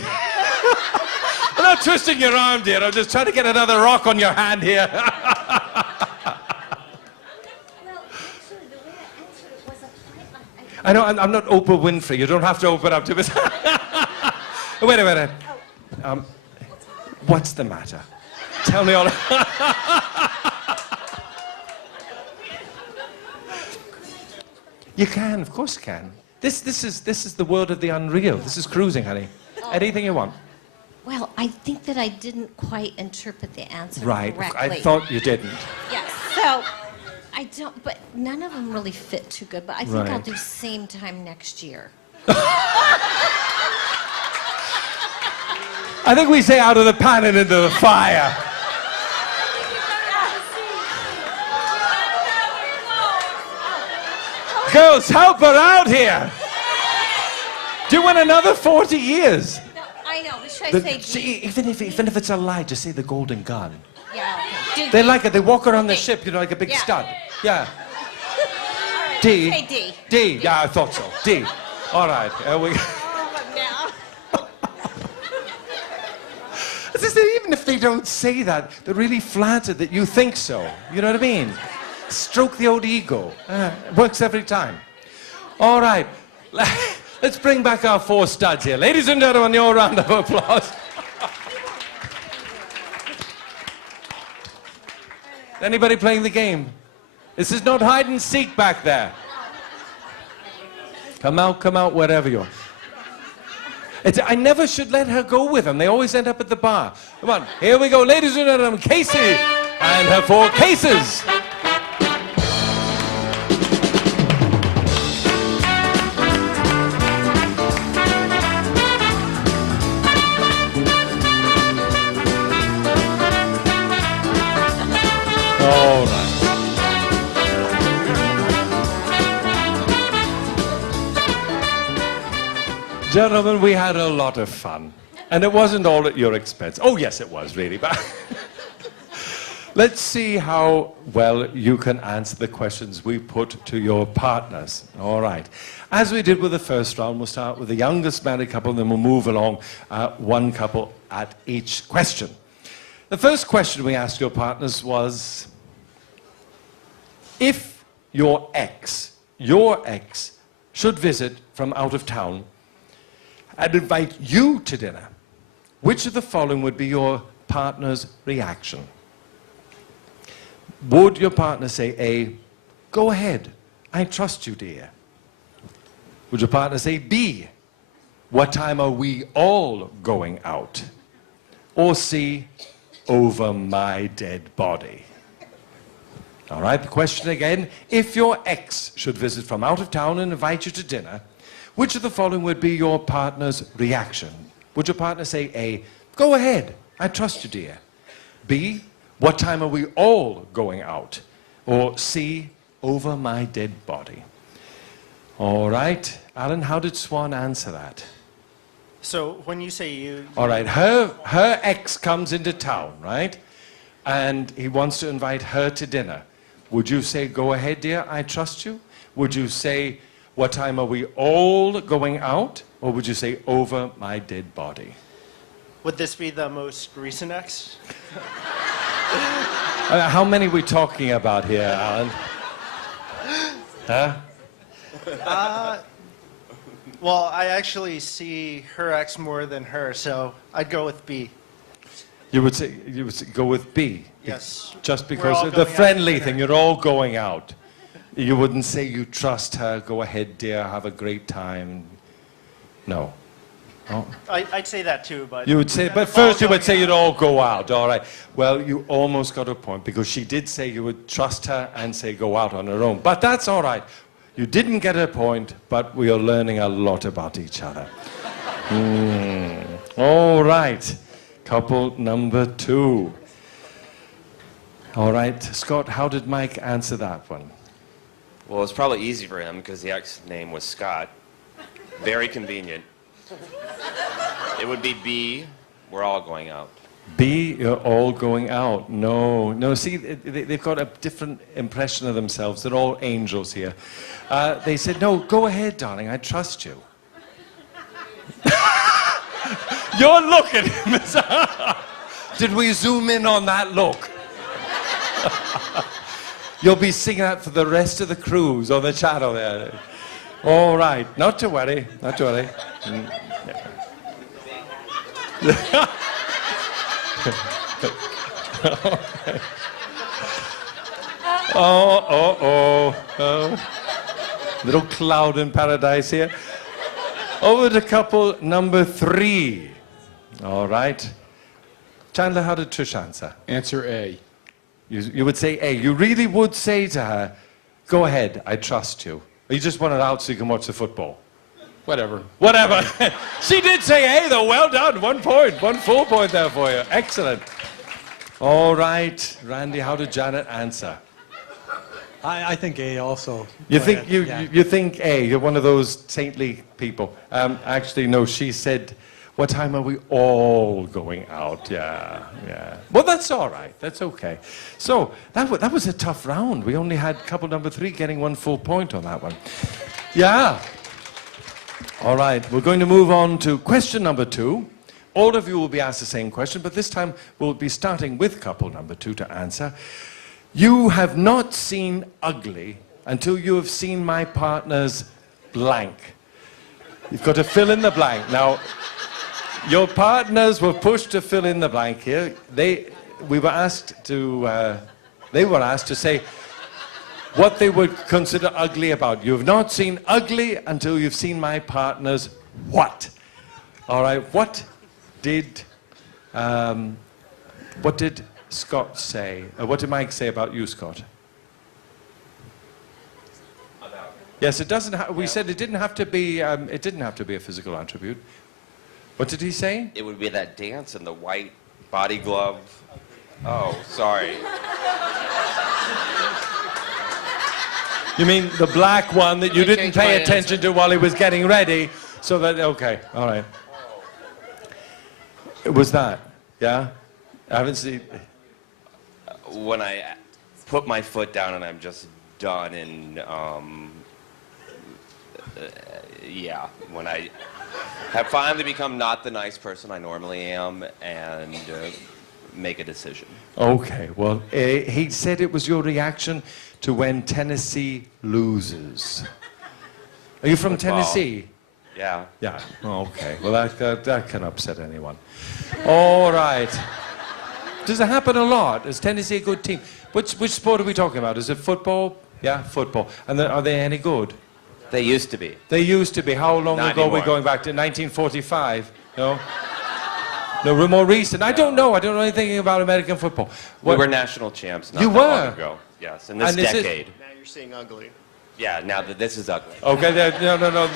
I'm not twisting your arm, dear. I'm just trying to get another rock on your hand here. Well, actually, the way I answered it was a I know, I'm not Oprah Winfrey. You don't have to open up to me. Wait a minute. What's the matter? Tell me all. You can, of course you can. This is the world of the unreal. This is cruising, honey. Anything you want. Well, I think that I didn't quite interpret the answer Right. correctly. I thought you didn't. Yes, so I don't, but none of them really fit too good, but I think I'll Right. do Same Time Next Year. I think we say out of the pan and into the fire. Girls, help her out here. Do you want another 40 years? No, I know, but should I say D? See, even if it's a lie, just say the golden gun. Yeah, okay. They like it. They walk around the D. ship, you know, like a big Yeah. stud. Yeah. All right, D. Say D. D. Yeah, I thought so. D. All right. We... Oh, no. It's just that even if they don't say that, they're really flattered that you think so. You know what I mean? Stroke the old ego. Works every time. All right. Let's bring back our four studs here. Ladies and gentlemen, your round of applause. Anybody playing the game? This is not hide and seek back there. Come out, wherever you are. I never should let her go with them. They always end up at the bar. Come on, here we go. Ladies and gentlemen, Casey and her four cases. All right. Gentlemen, we had a lot of fun. And it wasn't all at your expense. Oh, yes, it was, really. But let's see how well you can answer the questions we put to your partners. All right. As we did with the first round, we'll start with the youngest married couple, then we'll move along one couple at each question. The first question we asked your partners was, if your ex should visit from out of town, and invite you to dinner, which of the following would be your partner's reaction? Would your partner say A, go ahead, I trust you, dear? Would your partner say B, what time are we all going out? Or C, over my dead body? All right, the question again, if your ex should visit from out of town and invite you to dinner, which of the following would be your partner's reaction? Would your partner say A, go ahead, I trust you, dear? B, what time are we all going out? Or C, over my dead body? All right, Alan, how did Swan answer that? So when you say you... All right, her ex comes into town, right? And he wants to invite her to dinner. Would you say, go ahead, dear, I trust you? Would you say, what time are we all going out? Or would you say, over my dead body? Would this be the most recent ex? How many are we talking about here, Alan? Huh? Well, I actually see her ex more than her, so I'd go with B. You would say go with B? Yes. Just We're because all of the going out friendly to dinner. thing, you're all going out. You wouldn't say you trust her, go ahead, dear, have a great time. No. Oh. I'd say that too, but... You would say, but first you would say you'd all go out, all right. Well, you almost got a point, because she did say you would trust her and say go out on her own. But that's all right. You didn't get a point, but we are learning a lot about each other. All right. Couple number 2. All right, Scott, how did Mike answer that one? Well, it's probably easy for him because the ex name was Scott. Very convenient. It would be B, we're all going out. B, you're all going out. No, see, they've got a different impression of themselves. They're all angels here. They said, no, go ahead, darling, I trust you. You're looking at him. Did we zoom in on that look? You'll be singing that for the rest of the cruise on the channel there. All right, not to worry, not to worry. Oh. Little cloud in paradise here. Over to couple number 3. All right. Chandler, how did Trish answer? Answer A. You would say A. You really would say to her, go ahead, I trust you. Or you just want it out so you can watch the football? Whatever. Whatever. She did say A, though. Well done. 1 point. 1 full point there for you. Excellent. All right. Randy, how did Janet answer? I think A also. You Go think ahead. you think A? You're one of those saintly people. Actually, no. She said, "What time are we all going out?" Yeah. Well, that's all right. That's okay. So that was a tough round. We only had couple number 3 getting 1 full point on that one. Yeah. All right. We're going to move on to question number 2. All of you will be asked the same question, but this time we'll be starting with couple number 2 to answer. You have not seen ugly until you have seen my partner's blank. You've got to fill in the blank. Now, your partners were pushed to fill in the blank here. They were asked to say what they would consider ugly about. You have not seen ugly until you've seen my partner's what? All right, what did Scott say? What did Mike say about you, Scott? Yes, it doesn't. We said it didn't have to be. It didn't have to be a physical attribute. What did he say? It would be that dance in the white body glove. Oh, sorry. You mean the black one that you didn't pay attention to while he was getting ready? So that okay, all right. It was that, yeah. I haven't seen. When I put my foot down and I'm just done, and yeah, when I have finally become not the nice person I normally am and make a decision. Okay, well, he said it was your reaction to when Tennessee loses. Are you from Football. Tennessee? Yeah. Yeah, okay. Well, that can upset anyone. All right. Does it happen a lot? Is Tennessee a good team? Which sport are we talking about? Is it football? Yeah, football. And are they any good? They used to be. They used to be. How long Not ago are we anymore. going back to? 1945? No? No, we're more recent. I don't know. I don't know anything about American football. We were national champs not You that long were? ago. Yes, in this And is it- decade. Now you're seeing ugly. Yeah, now that this is ugly. Okay, no.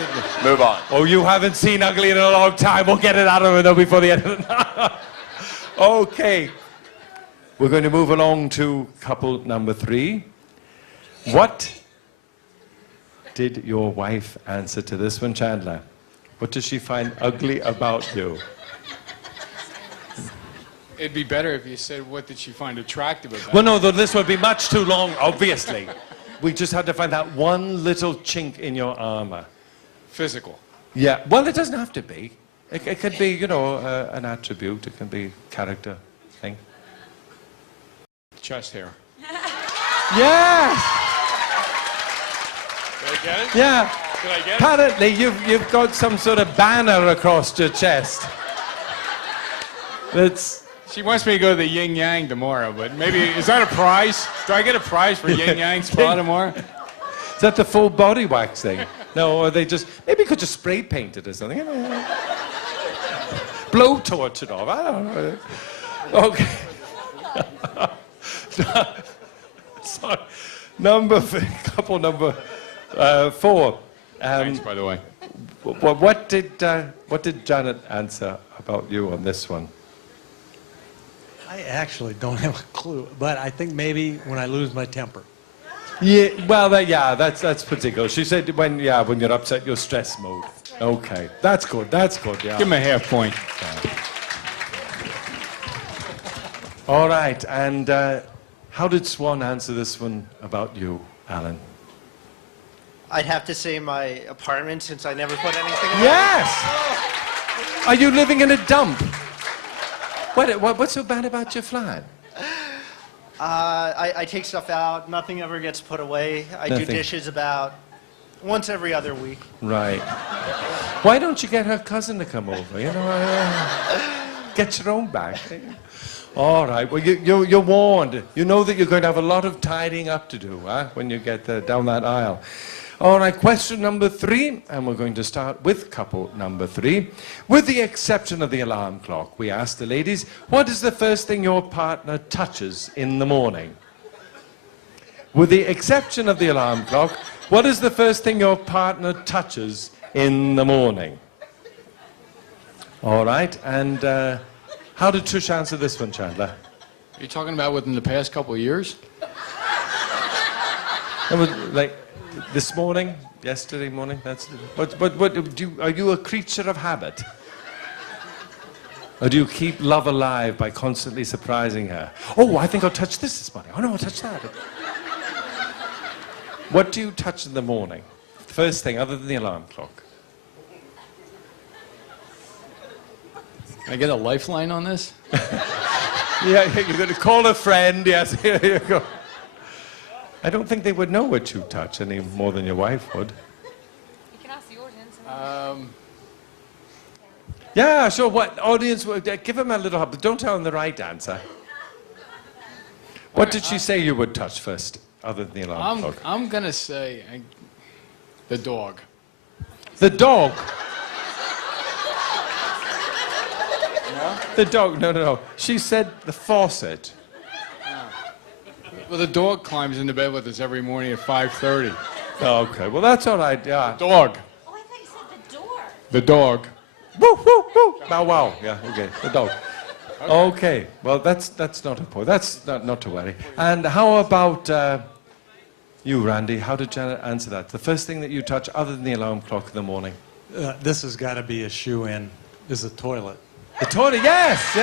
Move on. Oh, you haven't seen ugly in a long time. We'll get it out of it though before the end of the night. Okay. We're going to move along to couple number 3. What did your wife answer to this one, Chandler? What does she find ugly about you? It'd be better if you said, what did she find attractive about Well, no, this would be much too long, obviously. We just had to find that one little chink in your armor. Physical. Yeah, well, it doesn't have to be. It could be, you know, an attribute. It can be character thing. Chest hair. Yes! Did I get it? Yeah. Did I get it? Apparently, you've got some sort of banner across your chest. That's... She wants me to go to the yin yang tomorrow, but maybe, is that a prize? Do I get a prize for yin yang spa tomorrow? Is that the full body wax thing? No, or they just... Maybe you could just spray paint it or something. You know. Blow torch it off. I don't know. Okay. Sorry. Couple number 4. Thanks, by the way. What did Janet answer about you on this one? I actually don't have a clue, but I think maybe when I lose my temper. Yeah, well, that's particular. She said when you're upset, you're stress mode. Okay, that's good, yeah. Give him a half point. All right, and how did Swan answer this one about you, Alan? I'd have to say my apartment since I never put anything in Yes! Are you living in a dump? What's so bad about your flat? I take stuff out. Nothing ever gets put away. I do Nothing. dishes about once every other week. Right. Why don't you get her cousin to come over? You know, get your own back. All right. Well, you're warned. You know that you're going to have a lot of tidying up to do, when you get down that aisle. All right, question number 3, and we're going to start with couple number 3. With the exception of the alarm clock, we asked the ladies, what is the first thing your partner touches in the morning? With the exception of the alarm clock, what is the first thing your partner touches in the morning? All right, and how did Trish answer this one, Chandler? Are you talking about within the past couple of years? It was like this morning, yesterday morning. That's are you a creature of habit, or do you keep love alive by constantly surprising her? Oh, I think I'll touch this morning. Oh no, I'll touch that. What do you touch in the morning? First thing, other than the alarm clock. Can I get a lifeline on this? Yeah, you're going to call a friend. Yes, here you go. I don't think they would know what you touch any more than your wife would. You can ask the audience. Yeah, sure. What audience? Give them a little help, but don't tell them the right answer. What did she say you would touch first, other than the alarm clock? I'm going to say the dog. The dog. No? The dog. No. She said the faucet. Well, the dog climbs into bed with us every morning at 5:30. Oh, okay. Well, that's all right. Yeah. Dog. Oh, I thought you said the door. The dog. Woo, woo, woo. Bow wow. Yeah. Okay. The dog. Okay. Well, that's not a point. That's not to worry. And how about you, Randy? How did Janet answer that? The first thing that you touch, other than the alarm clock in the morning. This has got to be a shoe-in, is the toilet. The toilet. Yes.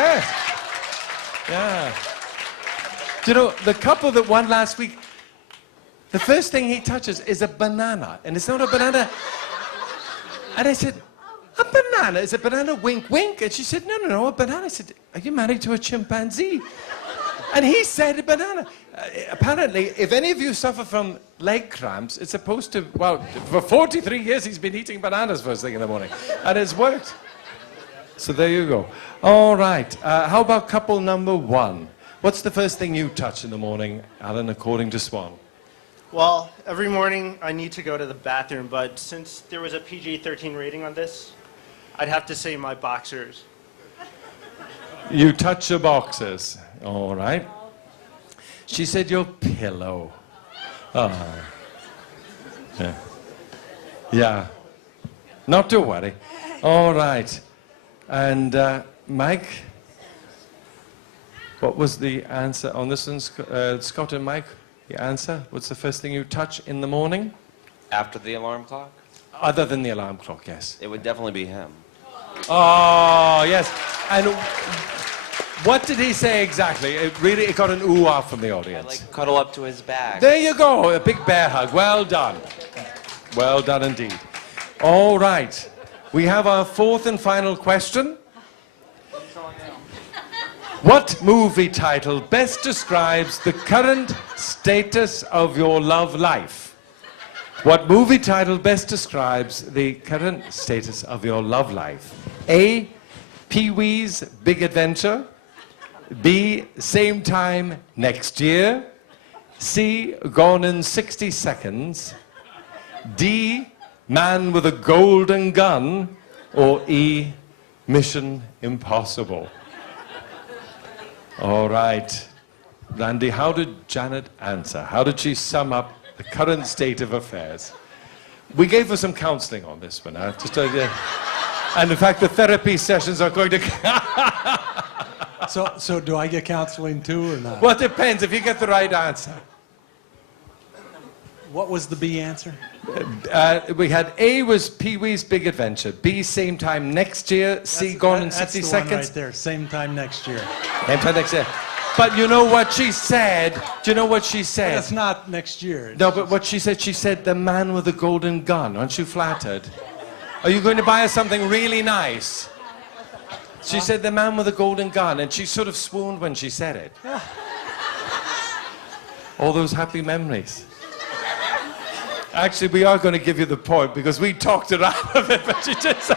Yeah. Do you know, the couple that won last week, the first thing he touches is a banana. And it's not a banana. And I said, a banana? Is a banana wink, wink? And she said, no, a banana. I said, are you married to a chimpanzee? And he said banana. Apparently, if any of you suffer from leg cramps, it's supposed to, well, for 43 years he's been eating bananas first thing in the morning. And it's worked. So there you go. All right. How about couple number one? What's the first thing you touch in the morning, Alan, according to Swan? Well, every morning I need to go to the bathroom, but since there was a PG-13 rating on this, I'd have to say my boxers. You touch your boxers. All right. She said your pillow. Oh. Yeah. Yeah. Not to worry. All right. And Mike? What was the answer on this one? Scott and Mike, the answer? What's the first thing you touch in the morning? After the alarm clock? Other than the alarm clock, yes. It would definitely be him. Oh, yes. And what did he say exactly? It got an ooh-ah from the audience. Like cuddle up to his back. There you go, a big bear hug. Well done. Well done indeed. All right. We have our fourth and final question. What movie title best describes the current status of your love life? What movie title best describes the current status of your love life? A, Pee-wee's Big Adventure. B, Same Time Next Year. C, Gone in 60 Seconds. D, Man with a Golden Gun. Or E, Mission Impossible. All right. Randy, how did Janet answer? How did she sum up the current state of affairs? We gave her some counseling on this one. And in fact, the therapy sessions are going to... So do I get counseling too or not? Well, it depends if you get the right answer. What was the B answer? We had A was Pee-wee's Big Adventure. B, Same Time Next Year. C, Gone in 60 That's Seconds. the one right there. Same time next year. Same Time Next Year. But you know what she said? Do you know what she said? That's not next year. No, but what she said, the man with the golden gun. Aren't you flattered? Are you going to buy her something really nice? She said the man with the golden gun, and she sort of swooned when she said it. All those happy memories. Actually, we are going to give you the point because we talked her out of it, but she just...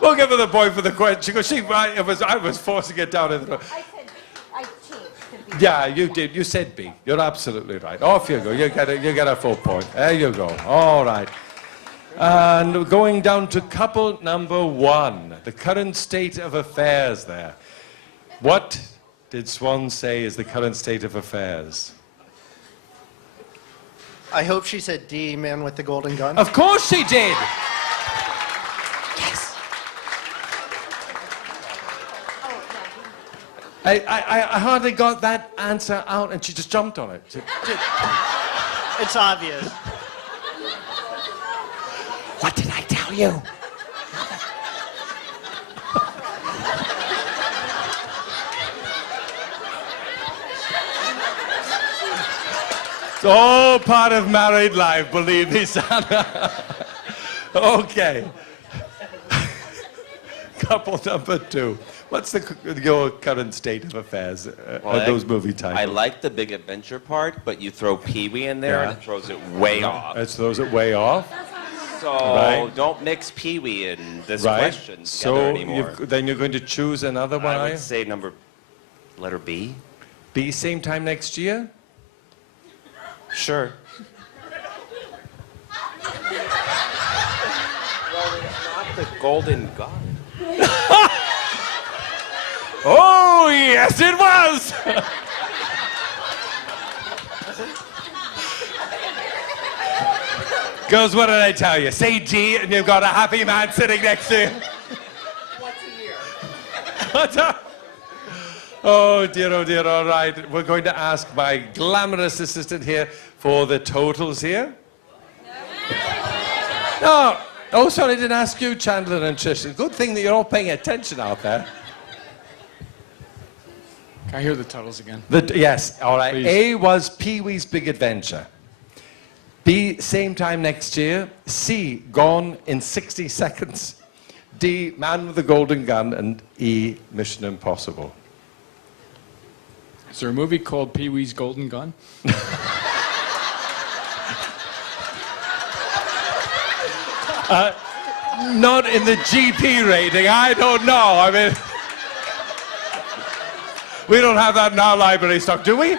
we'll give her the point for the question because I was forcing it down in the... I changed to B. Yeah, you did. You said B. You're absolutely right. Off you go. You get a full point. There you go. All right. And going down to couple number one, the current state of affairs there. What did Swan say is the current state of affairs? I hope she said D, Man with the Golden Gun. Of course she did! Yes! I hardly got that answer out and she just jumped on it. It's obvious. What did I tell you? It's all part of married life, believe me, Santa. Okay. Couple number two. What's your current state of affairs of those movie titles? I like the Big Adventure part, but you throw Pee-wee in there and it throws it way off. It throws it way off? So don't mix Pee-wee in this question together anymore. Then you're going to choose another one, I would say letter B. B, Same Time Next Year? Sure. Well, it's not the Golden Gun. Oh, yes, it was! Girls, what did I tell you? Say D and you've got a happy man sitting next to you. What's a year? What's up? Oh, dear, all right. We're going to ask my glamorous assistant here for the totals here. No. Oh, sorry, I didn't ask you, Chandler and Trish. Good thing that you're all paying attention out there. Can I hear the totals again? Yes, all right. Please. A was Pee-wee's Big Adventure. B, Same Time Next Year. C, Gone in 60 Seconds. D, Man with the Golden Gun, and E, Mission Impossible. Is there a movie called Pee-wee's Golden Gun? Not in the GP rating, I don't know. I mean, we don't have that in our library stock, do we?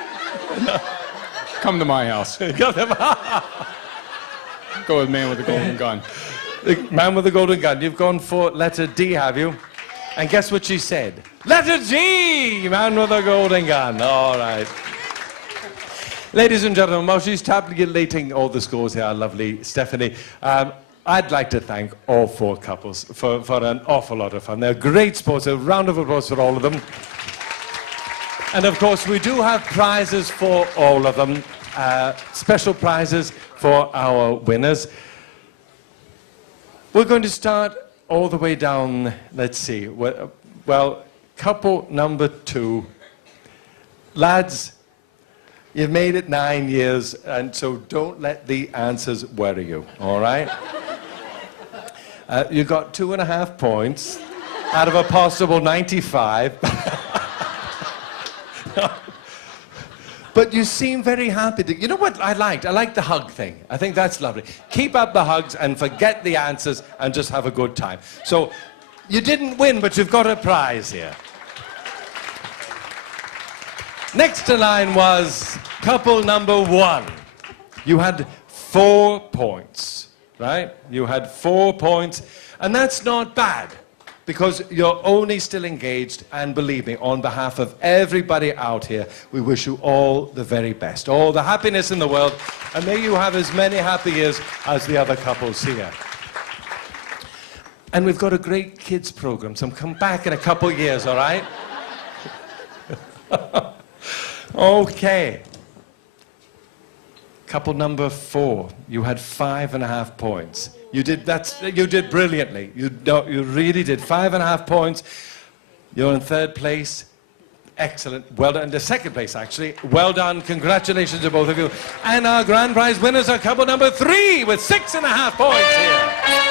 Come to my house. Go with Man with the Golden Gun. The Man with the Golden Gun. You've gone for letter D, have you? And guess what she said? Letter G! Man with the Golden Gun. All right. Ladies and gentlemen, while she's tabulating all the scores here, our lovely Stephanie, I'd like to thank all four couples for an awful lot of fun. They're great sports. A round of applause for all of them. And of course, we do have prizes for all of them. Special prizes for our winners. We're going to start all the way down, let's see. Well, couple number 2. Lads, you've made it 9 years, and so don't let the answers worry you, all right? You got 2.5 points out of a possible 95. But you seem very happy. You know what I liked? I like the hug thing. I think that's lovely. Keep up the hugs and forget the answers and just have a good time. So you didn't win, but you've got a prize here. Next in line was couple number 1. You had 4 points, right? You had 4 points, and that's not bad, because you're only still engaged, and believe me, on behalf of everybody out here, we wish you all the very best, all the happiness in the world, and may you have as many happy years as the other couples here. And we've got a great kids program, so come back in a couple years, all right? Okay. Couple number 4, you had 5.5 points. You did brilliantly. You really did. 5.5 points. You're in 3rd place. Excellent. Well done. The 2nd place, actually. Well done. Congratulations to both of you. And our grand prize winners are couple number 3 with 6.5 points here.